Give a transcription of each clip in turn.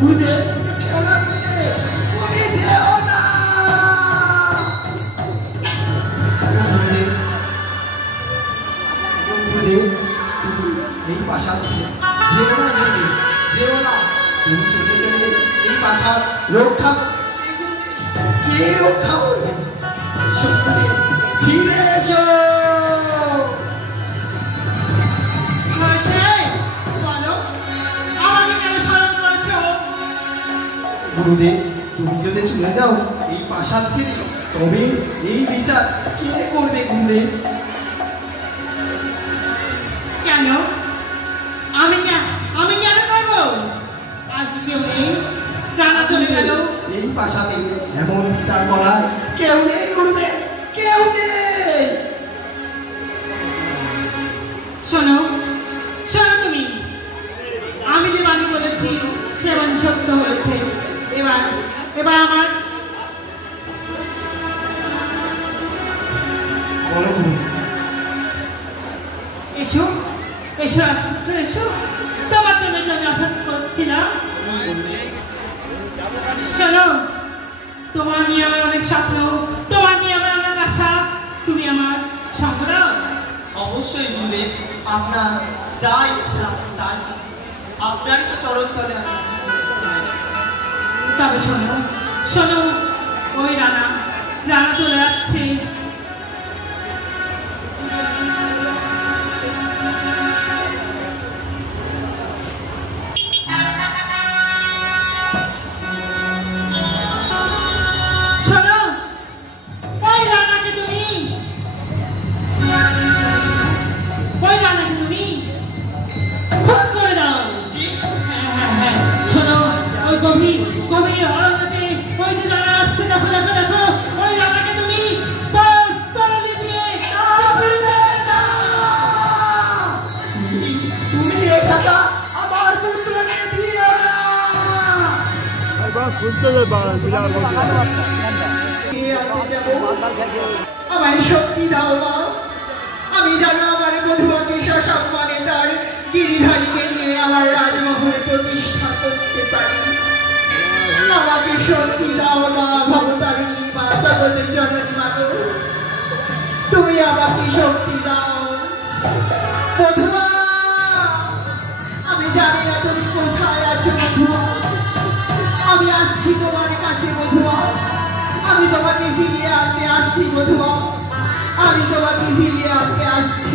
গুরুদেব যেও না গুরুদেব, তুমি যেও না। গুরুদেব গুরুদেব তুমি এই প্রাসাদ ছিলে, যেও না গুরুদেব, যেও না। তুমি চলে গেলে এই প্রাসাদ রক্ষা কে রক্ষা করবে? এসো গুরুদেব, ফিরে এসো। গুরুদেব তুমি যদি চলে যাও এই প্রাসাদ ছেড়ে, তবে এই বিচার কে করবে গুরুদেব? কেন আমি কেন করবো? আর কি কেউ নেই? রানা চলে গেল। এই প্রাসাদে এমন বিচার করার কেউ নেই গুরুদেব, কেউ নেই। শোনো শোনো, তুমি আমি যে বাণী বলেছি সে বাণী সত্য হয়েছে। এবার আমার বলো গুরুদেব। এসো এসো এসো, তোমার জন্য আমি অপেক্ষা করছি না। শোনো, তোমার নিয়ে আমার অনেক স্বপ্ন, তোমার নিয়ে আমার অনেক আশা, তুমি আমার সঙ্গ দাও। অবশ্যই গুরুদেব, আপনার যা ইচ্ছা তাই, আপনারই তো চরণ তলে। তবে শোনো শোনো, ওই রানা চলে যাচ্ছে। শোনো, ওই রানাকে তুমি খুন করে দাও। হ্যাঁ, শোনো, ওই গভীর অরণ্যতে ওই যে রানা আসছে, দেখো দেখো দেখো, ওই রানাকে তুমি তরলি দিয়ে তুমি এই শাখা আমার পুত্রকে দিও না। আমায় শক্তি দাও মা, আমি যেন আমার বধূকে সসম্মানে তার গিরিধারীকে নিয়ে আমার রাজমহলে প্রতিষ্ঠা করতে পারি। আমাকে শক্তি দাও মা, ভবতারিণী মা, জগতের জননী মা গো, তুমি আমাকে শক্তি দাও। বধূয়া, আমি জানি না তুমি কোথায় আছো বধূয়া, আমি আসছি তোমার কাছে বধূয়া, আমি তোমাকে ফিরিয়ে আনতে আসছি বধূয়া, আমি তোমাকে ফিরিয়ে আনতে আসছি।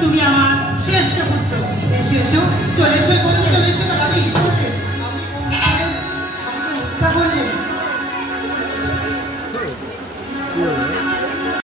তুমি আমার শ্রেষ্ঠ পুত্র। এসো এসো, চলে এসো, চলে এসো তাড়াতাড়ি। আপনি হত্যা করলেন।